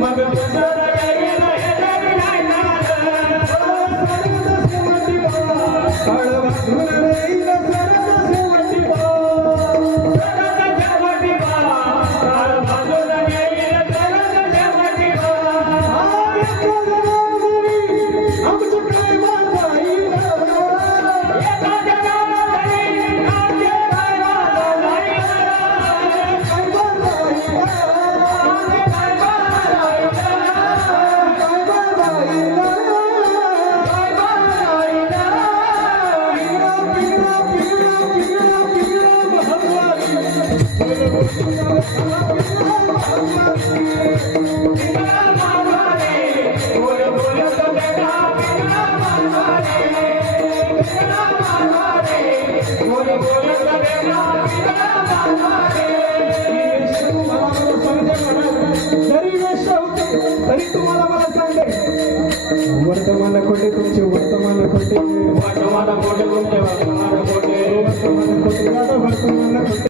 मग तरी तुम्हाला मला सांगते वर्तमान कोटे तुमचे वर्तमान कोटे वर्तमान कोटे तुमचे वर्तमान कोटे वर्तमान कोटे दादा वर्तमान कोटे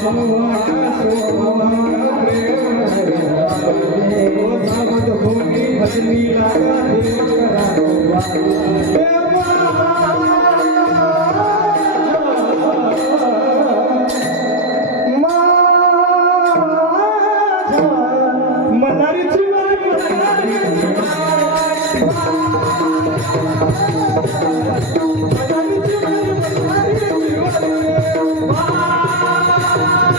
আমার